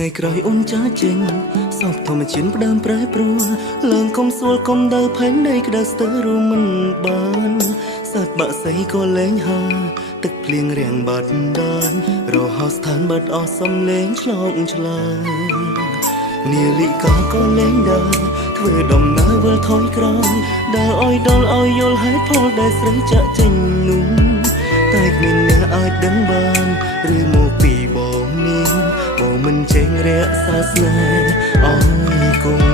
ថ្ងៃក្រោយអូនចាចេញសពធម្មជាតិផ្ដើមប្រែប្រួលឡើងកុំស្រួលកុំដើរផែនដីក្តៅស្ទើររួមមិនបានសាច់បាក់សៃក៏លែងហើទឹកភ្លៀងរាំងបាត់ដានរហោស្ថានបាត់អស់សំលេងឆ្លងឆ្លើយនាឡិកាក៏លែងដើរធ្វើដំណើរវិលថយក្រោយដើរឲ្យដល់ឲ្យយល់ហេតុផលដែលស្រីចាក់ចេញនោះតែគ្មានអ្នកអាចដឹងបានឬមកពីបងនាងបងមិនចេះរក្សាស្នេហ៍អរគុណ